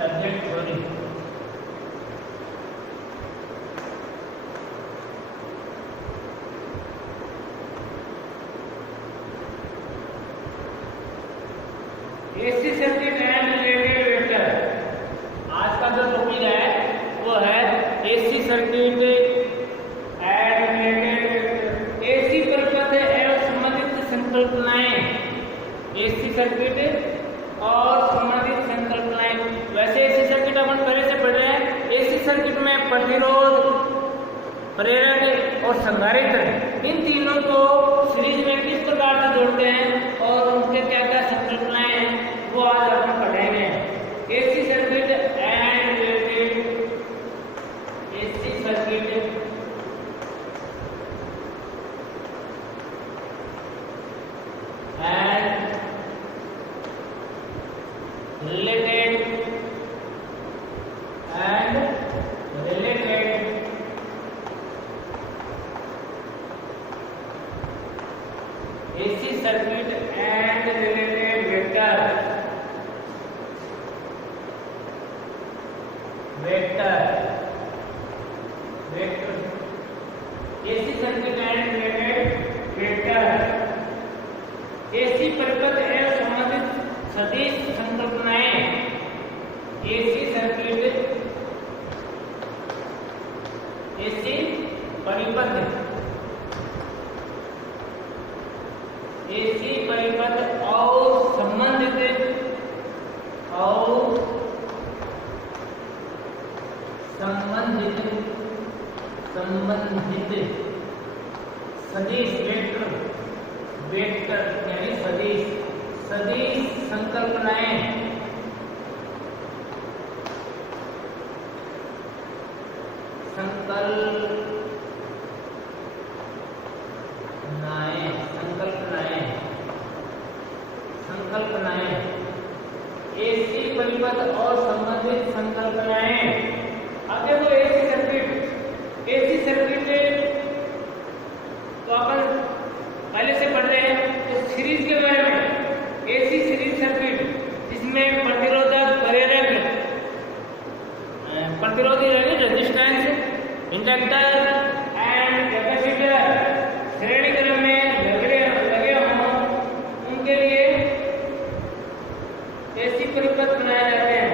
Subject theory. AC circuit and related vector. आज का जो टॉपिक है वो है AC circuit and related AC परिपथ एवं संबंधित संकल्पनाएं। एसी सर्किट और संबंधित संकल्पनाएं। वैसे एसी सर्किट अपन पहले से पढ़ रहे हैं। एसी सर्किट में प्रतिरोध, प्रेरक और संधारित्र, इन तीनों को सीरीज में किस प्रकार से जोड़ते हैं और उनके क्या क्या संकल्पनाएं हैं वो आज अपन पढ़ेंगे। AC circuit and related AC circuit and related AC circuit and related vector AC circuit and related vector AC परिपथ एवं संबंधित सदिश संकल्पनाएं। AC सर्किट, AC परिपथ, एसी परिपथ और संबंधित सदिश वेक्टर यानी सदिश संकल्पनाएं। संकल्पनाएं एसी परिपथ और संबंधित संकल्पनाएं। अब देखो एसी सर्किट तो अपन पहले से पढ़ रहे हैं। तो सीरीज के बारे में, एसी सीरीज सर्किट जिसमें प्रतिरोधक, प्रेरक, प्रतिरोधी रेजिस्टेंस, इंडक्टर एंड कैपेसिटर श्रेणी क्रम में लगे हों, उनके लिए एसी परिपथ बनाए जाते हैं।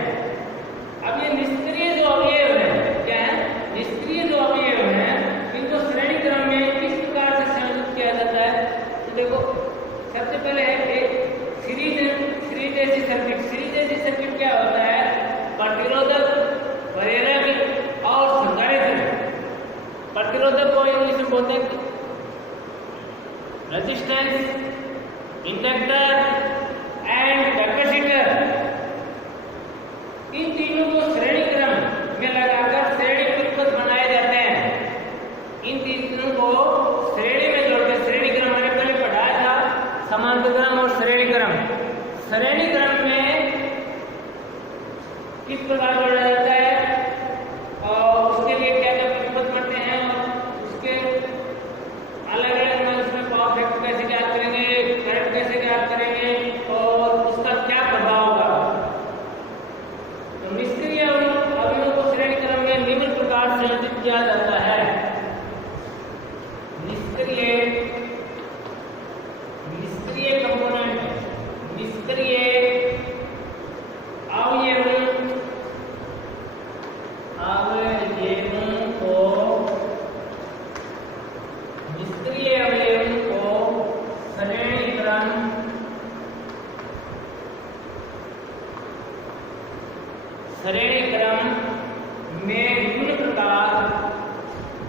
अब ये निष्क्रिय जो अवयव है, क्या है? निष्क्रिय जो अवयव है, इनको श्रेणी क्रम में किस प्रकार से संयोजित किया जाता है? तो देखो, सबसे पहले है series AC circuit. Series AC circuit क्या होता है? प्रतिरोधक, प्रेरक और संधारित्र। प्रतिरोधक को इंग्लिश में बोलते हैं रेजिस्टेंस, इंडक्टर एंड कैपेसिटर। इन तीनों को श्रेणी क्रम में लगाकर श्रेणी परिपथ बनाए जाते हैं। इन तीनों को श्रेणी में जोड़कर, श्रेणी क्रम मैंने पहले पढ़ाया था, समांतर क्रम और श्रेणी क्रम। श्रेणी क्रम में किस प्रकार जोड़ा जाता है और उसके लिए क्या क्या परिपथ बनते हैं और उसके अलग अलग उसमें पावर फैक्टर कैसे ज्ञात करेंगे, करंट कैसे ज्ञात करेंगे और उसका क्या प्रभाव होगा। तो निष्क्रिय अवयवों को श्रेणी क्रम में निम्न प्रकार से संयोजित किया जाता है। निष्क्रिय कंपोनेंट, निष्क्रिय अवयवों को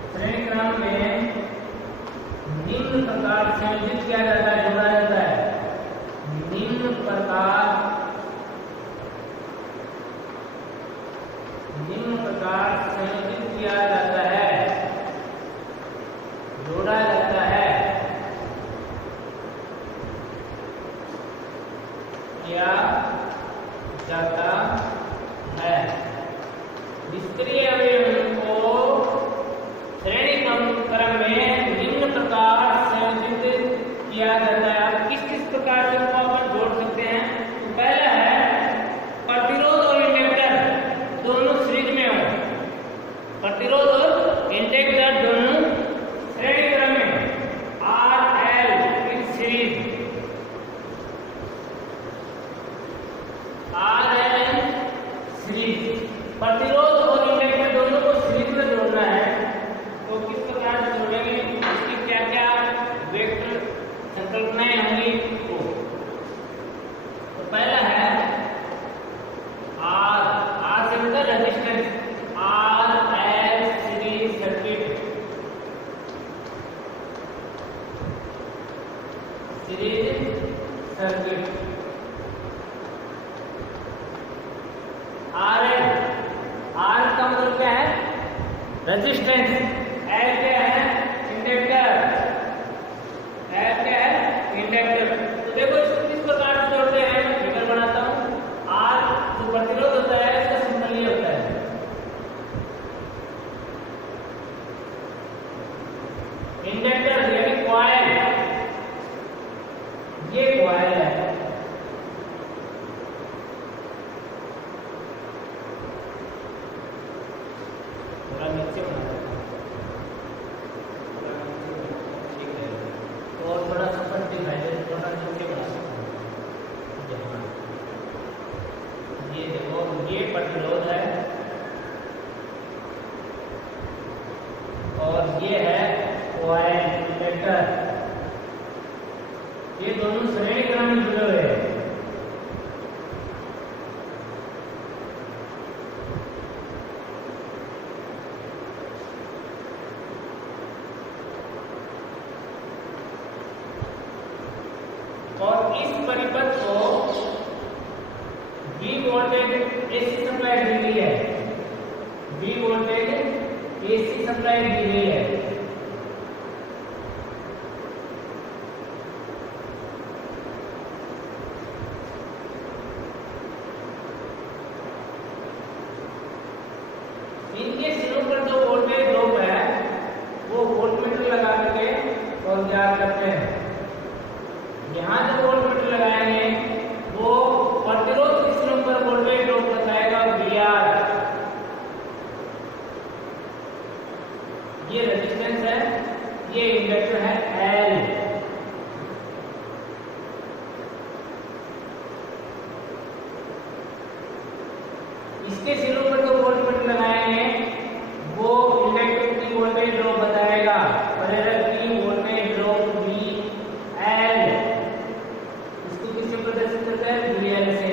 श्रेणी क्रम में निम्न प्रकार संयोजित किया जाता है, जोड़ा जाता है। निम्न प्रकार संयोजित किया जाता है, जोड़ा जाता है, किया जाता है। निष्क्रिय अवयवों को श्रेणी क्रम में निम्न प्रकार संयोजित किया जाता है। अब किस किस प्रकार से उनको अपन जोड़ सकते हैं? तो पहला है प्रतिरोध और इंडक्टर। सर्किट। आर का मतलब क्या है? रेजिस्टेंस। एल क्या है? इंडक्टर। एल क्या है? इंडक्टर। तो देखो इसको किस प्रकार से जोड़ते हैं, मैं फिगर बनाता हूँ। आर जो प्रतिरोध होता है इसका सिंबल ये होता है, इंडक्टर यानी कॉइल, ये कॉइल है। थोड़ा नीचे बना देता हूं, ठीक है, तो और थोड़ा सा फट दिखाई दे, थोड़ा नीचे बना सकता हूं। ये देखो ये प्रतिरोध है और ये है कॉइल इंडक्टर, ये दोनों श्रेणी क्रम में जुड़े हुए हैं। और इस परिपथ को V वोल्टेज एसी सप्लाई दी गई है, V वोल्टेज एसी सप्लाई दी गई है। इनके सिरों पर जो वोल्टेज ड्रॉप है वो वोल्टमीटर लगा करके और ज्ञात करते हैं। यहाँ जो वोल्टमीटर लगाएंगे वो प्रतिरोध के सिरों पर वोल्टेज ड्रॉप बताएगा VR। ये रेजिस्टेंस है, ये इंडक्टर है L। इसके सिरों पर जो वोल्टमीटर लगाएंगे वो इंडक्टर की वोल्टेज ड्रॉप बताएगा, प्रेरक की वोल्टेज ड्रॉप VL। इसको किससे प्रदर्शित करता है? VL से।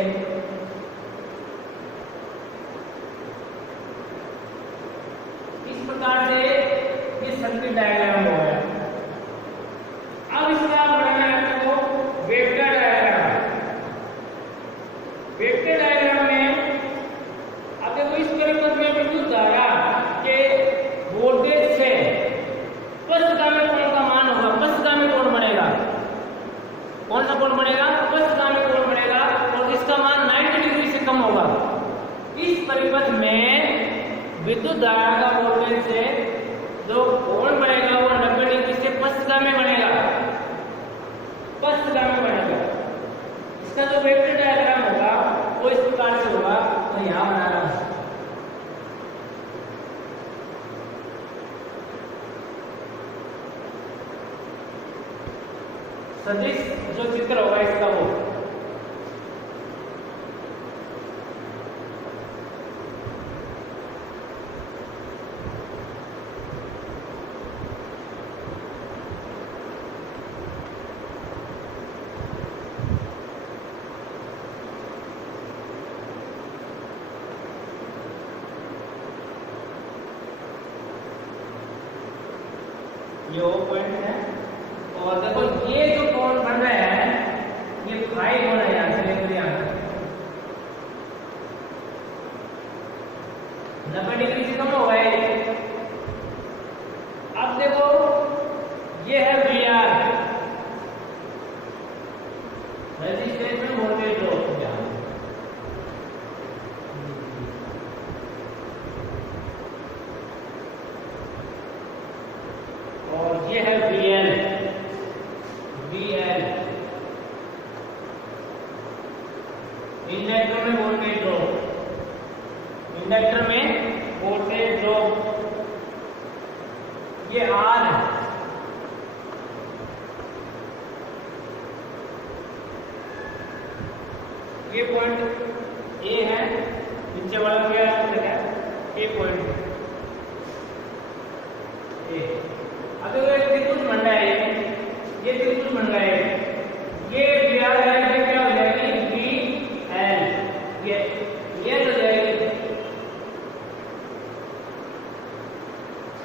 इस प्रकार से ये सर्किट डायग्राम हो गया। अब इसका बनाना है आपको वेक्टर डायग्राम। वेक्टर डायग्राम में अब देखो इस परिपथ में विद्युत धारा के वोल्टेज से पश्चगामी कोण का मान होगा। पश्चगामी कोण बनेगा, कौन सा कोण बनेगा? पश्चगामी कोण बनेगा और इसका मान 90 डिग्री से कम होगा। इस परिपथ में विद्युत धारा का वोल्टेज से जो कोण बनेगा वो 90 डिग्री से पश्चगामी बनेगा, पश्चगामी बनेगा। इसका जो वेक्टर डायग्राम होगा वो इस प्रकार से होगा, तो यहां बना रहा हूं। सदिश जो चित्र होगा इसका वो ये वो पॉइंट है। और देखो ये जो कोण बन रहा है ये फाई कोण है, यहां से लेकर यहां तक 90 डिग्री से कम हो गए। अब देखो ये है VR, रेजिस्टेंस में वोल्टेज ड्रॉप। और ये है VL, इंडक्टर में वोल्टेज ड्रॉप, इंडक्टर में वोल्टेज ड्रॉप। ये R है, ये पॉइंट A है, नीचे वाला क्या है? A point A। अब ये त्रिभुज बन रहा है, ये त्रिभुज बन रहा है, ये VR है, ये क्या हो जाएगी? VL, ये हो जाएगी।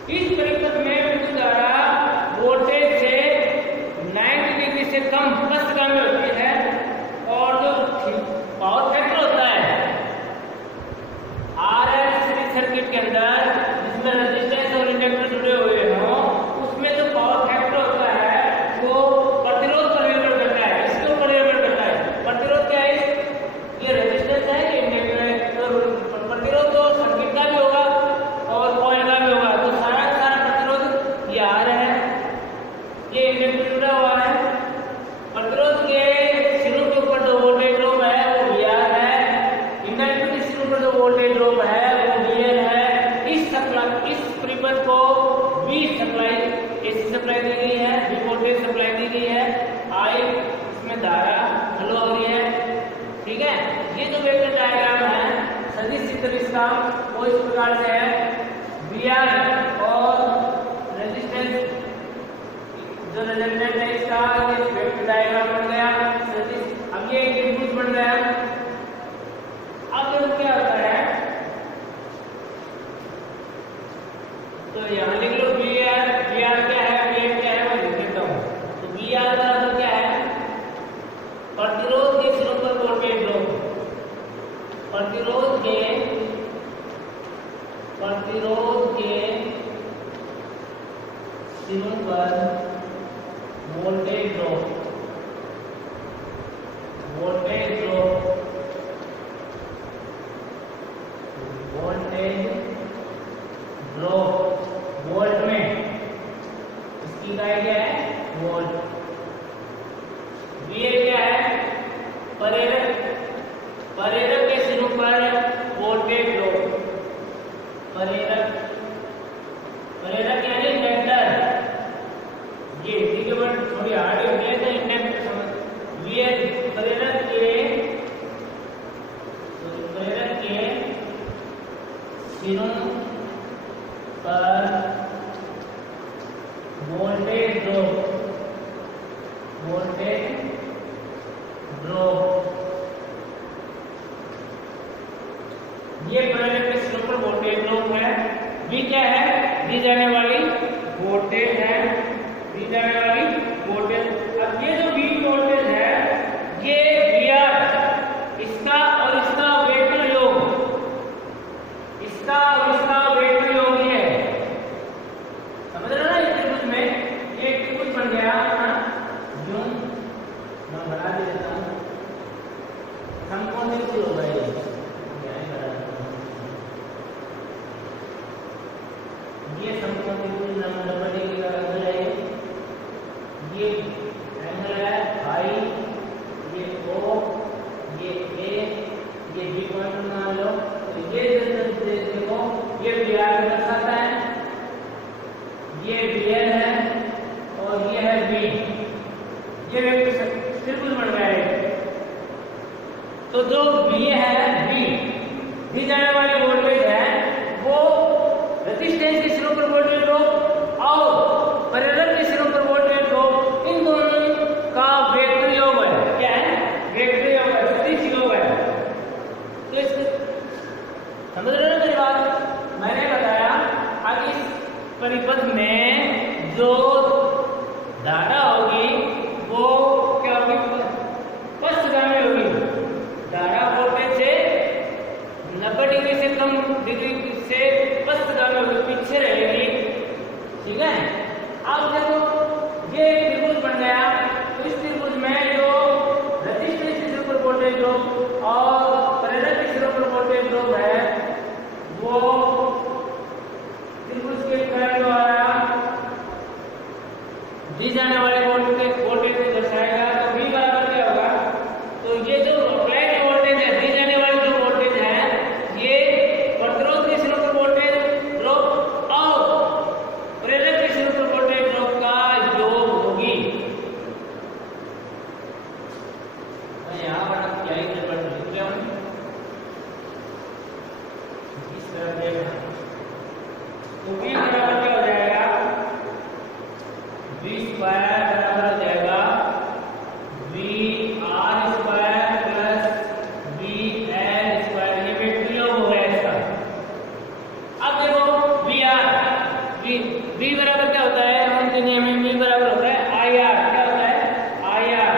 इस परिपथ में विद्युत धारा वोल्टेज से 90 डिग्री से कम पश्चगामी होती है रेजिस्टेंस का वो इस प्रकार से है VR और रेजिस्टेंस जो रिजल्टेंट है इसका ये वेक्टर डायग्राम बन गया। अब ये एक त्रिभुज बन गया। अब ये क्या होता है तो यहाँ लिख लो VR क्या है क्या है मैं लिख देता हूँ। तो VR बराबर क्या है प्रतिरोध के सिरों पर वोल्टेज ड्रॉप। प्रतिरोध के सिरों पर वोल्टेज ड्रॉप वोल्ट में, इसकी इकाई क्या है वोल्ट। VA क्या है प्रेरक के सिरों पर वोल्टेज ड्रॉप। प्रेरक यानी इंडक्टर। ये हिंदी के वर्ड थोड़ी हार्ड होती है तो इंडक्टर समझ। VA प्रेरक के सिरों पर वोल्टेज ड्रॉप। ये प्रेरक के सिरों पर वोल्टेज ड्रॉप है। V क्या है दी जाने वाली वोल्टेज है, दी जाने वाली वोल्टेज। अब ये जो V वोल्टेज है ये VR इसका और इसका वेक्टर योग, इसका और इसका वेक्टर योग है। समझ रहे हो ना। इस त्रिभुज में ये त्रिभुज बन गया यूं, मैं बना देता हूँ समकोण त्रिभुज होगा ये। ये समकोण त्रिभुज नंबर का एंगल है। ये एंगल है फाई, ये O, ये A, ये B पॉइंट मान लो। तो ये देखो ये VR में दर्शाता है, ये VL है और ये है V। ये वेक्टर त्रिभुज बन गया है। तो जो V है दी जाने वाली वोल्टेज है वो रेजिस्टेंस के सिरों पर वोल्टेज ड्रॉप और प्रेरक के सिरों पर वोल्टेज ड्रॉप, इन दोनों का वेक्टर योग है। क्या है वेक्टर योग है, सदिश योग है। तो समझ रहे हो मेरी बात। मैंने बताया अब इस परिपथ में जो धारा होगी वो क्या होगी पश्चगामी होगी। धारा वोल्टेज से 90 डिग्री से कम डिग्री से पश्चगामी होगी, पीछे रहेगी। ठीक है। अब देखो ये त्रिभुज बन गया। तो इस त्रिभुज में जो रेजिस्टेंस के सिरों पर वोल्टेज ड्रॉप और प्रेरक के सिरों पर वोल्टेज ड्रॉप है वो त्रिभुज के इकाई द्वारा दी जाने वाले वोल्टेज को दर्शाएगा। तो V बराबर क्या होगा तो ये जो अप्लाइड वोल्टेज है, दी जाने वाली जो वोल्टेज है ये प्रतिरोध के सिरों पर वोल्टेज ड्रॉप और प्रेरक के सिरों पर वोल्टेज ड्रॉप का योग होगी। तो यहाँ पर क्या लिख रहे हैं इस तरह देखना। तो V बराबर क्या हो जाएगा V स्क्वायर बराबर हो जाएगा VR square plus VL square. ये वेक्टर योग हो गया इसका। अब देखो V बराबर क्या होता है हम के नियम में V बराबर होता है IR। क्या होता है IR।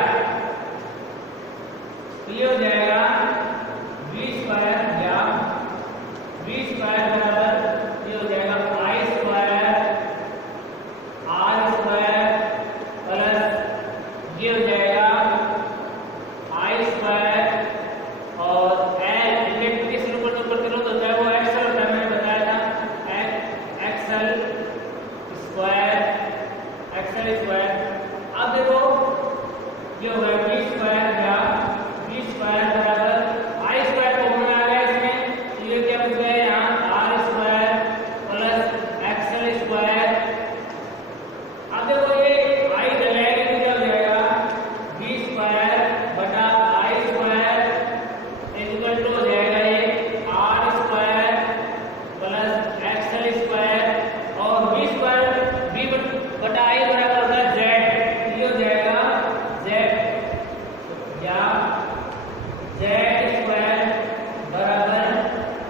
ये हो जाएगा V स्क्वायर या V स्क्वायर बराबर ये हो जाएगा I square R square plus ये हो जाएगा I स्क्वायर और L इलेक्ट्रिक के सिरों पर जो प्रतिरोध होता है वो XL होता है। मैंने बताया था XL स्क्वायर। अब देखो ये होगा V स्क्वायर या V स्क्वायर या जेड स्क्वायर बराबर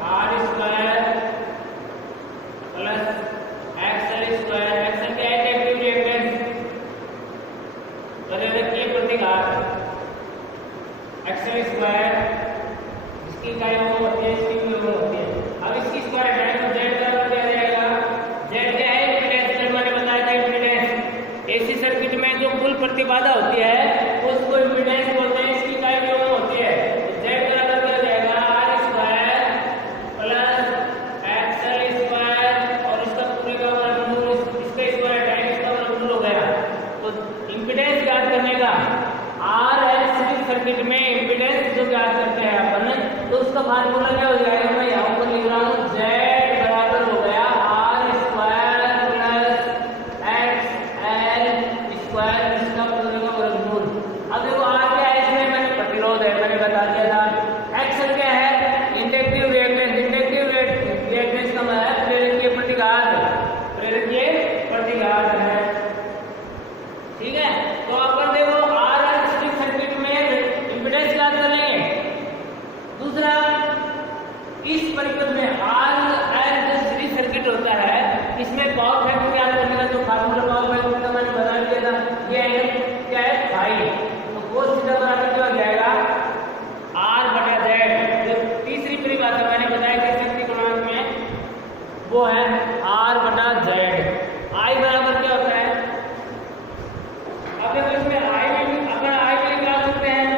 R square plus XL square. XL क्या है? इंडक्टिव रिएक्टेंस, प्रेरकीय प्रतिघात। एक्सएल स्क्वायर इसकी इकाई ओम होती है, इसकी भी ओम होती है। अब इसकी स्क्वायर हटाएंगे तो जेड बराबर क्या आ जाएगा? जेड क्या है? इम्पीडेंस। जब मैंने बताया था इम्पीडेंस एसी सर्किट में जो कुल प्रतिबाधा होती है उसको इम्पीडेंस बोलते हैं, इसकी इकाई भी ओम होती है। तो जेड बराबर क्या हो जाएगा? R square plus XL square और इसका पूरे का वर्गमूल, इसका स्क्वायर हटाएंगे इसका वर्गमूल हो गया। तो इम्पीडेंस ज्ञात करने का आर एल सीरीज सर्किट में इम्पीडेंस जो ज्ञात करते हैं अपन, तो उसका फार्मूला क्या हो जाएगा? मैं यहाँ पर लिख रहा हूँ जेड बराबर हो गया R square plus X L square इसका पूरे का वर्गमूल। अब देखो आर क्या है? इसमें मैंने प्रतिरोध है, मैंने बता दिया था। एक्स क्या है? Inductive reactance. इंडक्टिव रिएक्टेंस का मतलब है प्रेरकीय प्रतिघात, प्रेरकीय प्रतिघात है। ठीक है, तो अपन देखो आर एल सीरीज सर्किट में इम्पीडेंस ज्ञात कर लेंगे। दूसरा, इस परिपथ में आर एल जो सीरीज सर्किट होता है इसमें पावर फैक्टर ज्ञात करने का जो फार्मूला पावर फैक्टर का मैंने बता दिया था, ये है क्या है? फाई। तो cos थीटा बराबर क्या हो जाएगा? आर बटा जेड। जो तीसरी परिभाषा मैंने बताया कि शक्ति गुणांक में वो है आर बटा जेड। आई बराबर क्या होता है? अब देखो इसमें आई में अपन आई में निकाल सकते हैं।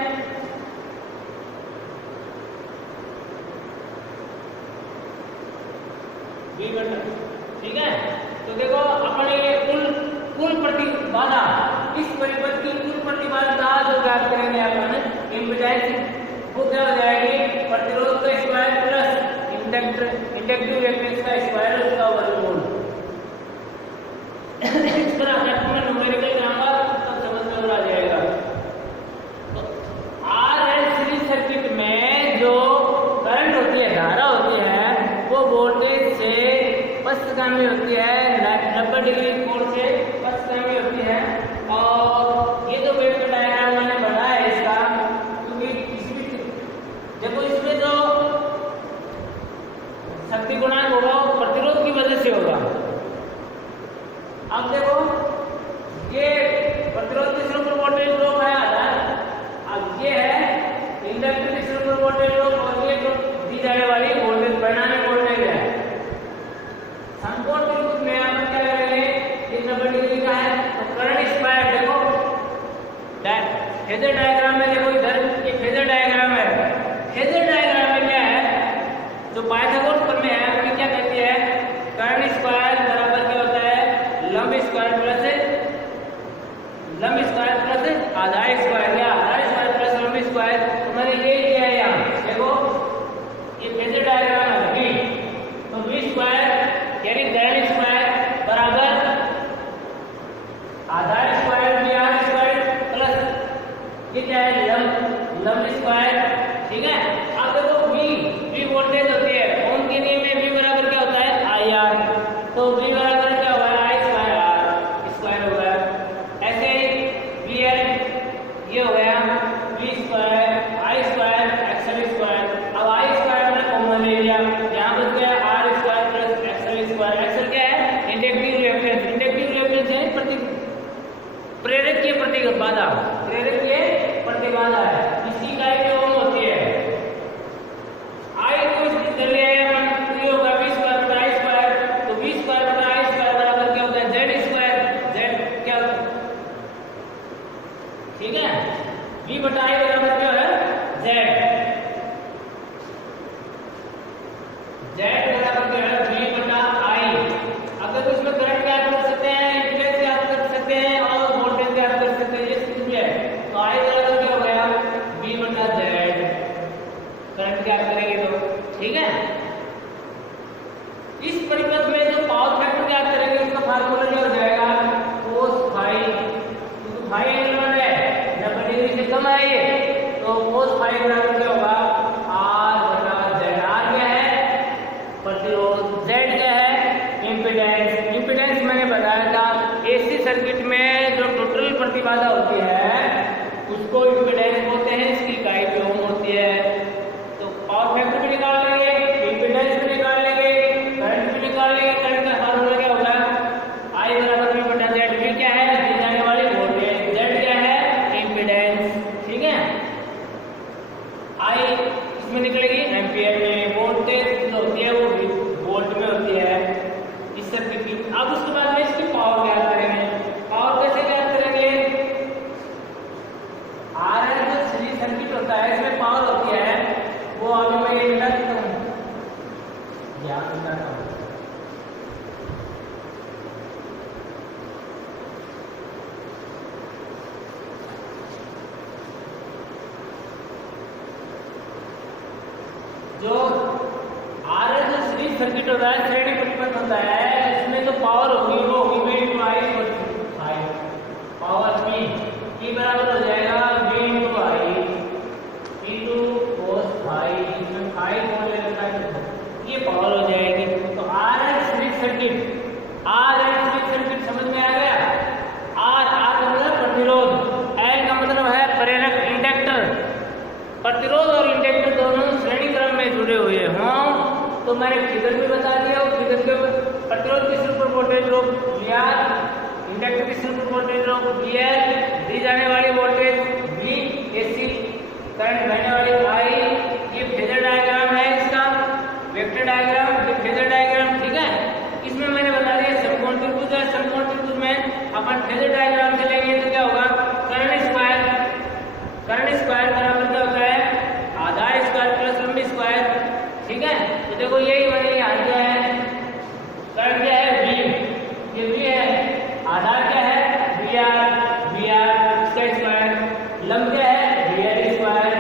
ठीक है, तो देखो अपन ये कुल प्रतिबाधा, इस परिपथ की कुल प्रतिबाधा जो ज्ञात करेंगे अपन इम्पीडेंस, वो क्या हो जाएगी? प्रतिरोध का स्क्वायर प्लस इंडक्टिव रिएक्टेंस का स्क्वायर उसका वर्गमूल। इस तरह मैं न्यूमेरिकल जाऊंगा तब समझ में आ जाएगा। तो आर एल सीरीज सर्किट में जो करंट होती है, धारा होती है, वो वोल्टेज से पश्चगामी होती है, 90 डिग्री कोण से पश्चगामी होती है। और ये जो वेव का डायग्राम मैंने बनाया है इसका, क्योंकि देखो इसमें जो शक्ति गुणांक होगा वो प्रतिरोध की वजह से होगा। अब देखो ये प्रतिरोध के सिरों पर वोल्टेज ड्रॉप है आधार, अब ये है इंडक्टर के सिरों पर वोल्टेज ड्रॉप, और ये जो दी जाने वाली वोल्टेज परिणामी वोल्टेज है। समकोण त्रिभुज में अपन क्या करेंगे? 90 डिग्री का है तो करंट स्क्वायर देखो फेजर डायग्राम में, देखो इधर ये फेजर डायग्राम है। फेजर डायग्राम में क्या है? जो पाइथागोरस प्रमेय है वो क्या कहती है? करंट स्क्वायर बराबर क्या होता है? लंब स्क्वायर प्लस आधार स्क्वायर, या आधार स्क्वायर प्लस लंब स्क्वायर। तो मैंने ये किया है यहाँ देखो, ये फेजर डायग्राम है V, तो V स्क्वायर यानी करंट स्क्वायर बराबर आधार स्क्वायर आर स्क्वायर प्लस ये क्या है? लंब स्क्वायर। ठीक है, अब देखो V वोल्टेज होती है, ओम के नियम में V बराबर क्या होता है? I R. तो V बराबर क्या होगा? आई स्क्वायर आर स्क्वायर होगा। ऐसे ही वी एल ये हो गया V स्क्वायर आई स्क्वायर एक्सएल स्क्वायर। अब आई स्क्वायर मैंने कॉमन ले लिया, यहाँ बच गया R square plus XL square. XL क्या है? Inductive reactance. इंडक्टिव रिएक्टेंस है प्रेरकीय प्रतिबाधा, प्रेरकीय प्रतिबाधा है, इसकी इकाई में ओम होती है। आई को इधर ले आए अपन, तो ये होगा V स्क्वायर बटा आई स्क्वायर। तो V स्क्वायर बटा आई स्क्वायर बराबर क्या होता है? Z square. जेड क्या होता है? ठीक है, V बटा आई बराबर क्या है? जेड। जेड बराबर क्या है? V बटा आई। अगर उसमें करंट ज्ञात कर सकते हैं, इम्पीडेंस ज्ञात कर सकते हैं और वोल्टेज ज्ञात कर सकते हैं, ये सूत्र है। तो आई बराबर क्या हो गया? V बटा जेड। करंट ज्ञात करेंगे तो ठीक है। इस परिपथ में जो पावर फैक्टर ज्ञात करेंगे उसका फार्मूला क्या हो जाएगा? cos फाई, क्योंकि फाई एंगल है 90 डिग्री से कम है ये, तो cos फाई बराबर क्या होगा? आर बटा जेड। आर क्या है? प्रतिरोध। जेड क्या है? इम्पीडेंस। इम्पीडेंस मैंने बताया था एसी सर्किट में जो टोटल प्रतिबाधा होती है उसको इम्पीडेंस बोलते हैं। किसमें निकलेगी, एम्पियर में। वोल्टेज जो होती है वो भी वोल्ट में होती है इस सर्किट की। अब उसके बाद में इसकी पावर ज्ञात करेंगे। पावर कैसे ज्ञात करेंगे, आरएल जो सीरीज सर्किट होता है इसमें पावर होती है वो अभी मैं ये बता देता हूँ, ध्यान रखना। जो आरएल जो सीरीज सर्किट होता है, श्रेणी परिपथ होता है, इसमें जो पावर होगी वो होगी V × I, पावर P बराबर हो जाएगा V × I × cos phi, इसमें phi कौन ले लेता है, ये पावर हो जाएगी। तो आरएल सीरीज सर्किट समझ में आ गया। आर मतलब प्रतिरोध, एल का मतलब है प्रेरक, इंडक्टर। प्रतिरोध और इंडक्टर दोनों श्रेणी क्रम में जुड़े हुए हों तो मैंने फिगर भी बता दिया। फिगर के प्रतिरोध की super voltage drop VR, inductor की सुपर वोल्टेज ड्रॉप VL, दी जाने वाली वोल्टेज V, AC करंट बहने वाली I। ये फेजर डायग्राम है इसका, वेक्टर डायग्राम, ये फेजर डायग्राम, ठीक है। इसमें मैंने बता दिया समकोण त्रिभुज है। समकोण त्रिभुज में अपन फेजर डायग्राम से लेंगे तो क्या होगा, कर्ण स्क्वायर बराबर क्या होता है, आधार स्क्वायर प्लस लंबी स्क्वायर, ठीक है। तो देखो यही मैंने यहाँ दिया है, कर्ण क्या है V, ये V है, आधार क्या है VR इसका स्क्वायर, लंब क्या है VL स्क्वायर।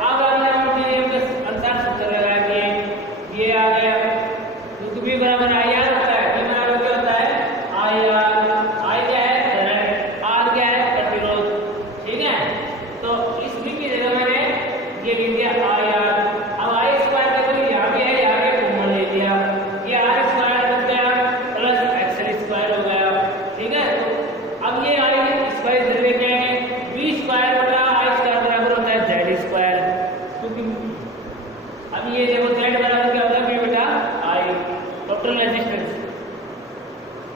अब अगर हमने अनुसार सूत्र लगा दिए, ये आ गया, क्योंकि V बराबर IR होता है, V बराबर क्या होता है IR, I क्या है करंट, R क्या है प्रतिरोध, ठीक है। तो इस V की जगह मैंने ये लिख दिया IR। अब I स्क्वायर देखो यहाँ भी है, यहाँ के कॉमन ले लिया, ये R स्क्वायर बन गया प्लस XL स्क्वायर हो गया, ठीक है। तो अब ये I स्क्वायर इधर लेके आएंगे, V स्क्वायर बटा I स्क्वायर बराबर होता है Z स्क्वायर, क्योंकि अब ये देखो Z बराबर क्या होता है V बटा I, total resistance.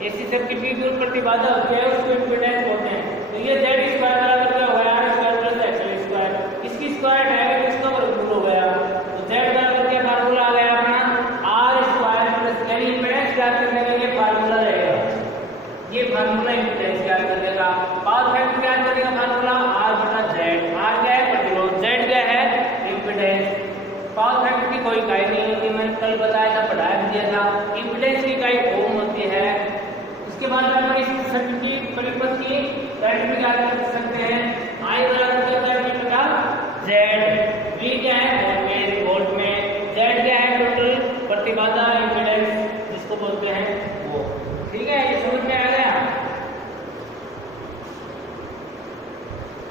AC circuit की जो प्रतिबाधा होती है उसको इम्पीडेंस बोलते हैं। तो ये Z स्क्वायर बराबर क्या हो गया, R square plus XL square, इसकी स्क्वायर डायरेक्ट इसका वर्गमूल हो गया। तो Z बराबर क्या फार्मूला आ गया अपना, R स्क्वायर प्लस, यानी इम्पीडेंस ज्ञात करने का ये फार्मूला रहेगा, ये फार्मूला इम्पीडेंस ज्ञात करने का। पावर फैक्टर ज्ञात करने का फार्मूला R बटा Z, R क्या है प्रतिरोध, Z क्या है इम्पीडेंस। पावर फैक्टर की कोई इकाई नहीं होती, मैंने कल बताया था, पढ़ाया भी दिया था। इम्पीडेंस की इकाई ओम होती है। उसके बाद हम इस सर्किट की परिपथ की करंट भी ज्ञात कर सकते हैं। I बराबर क्या होता है V बटा Z, V क्या है वोल्ट में, Z क्या है टोटल प्रतिबाधा इम्पीडेंस जिसको बोलते हैं वो, ठीक है। ये समझ में आ गया,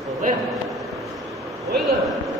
हो गया।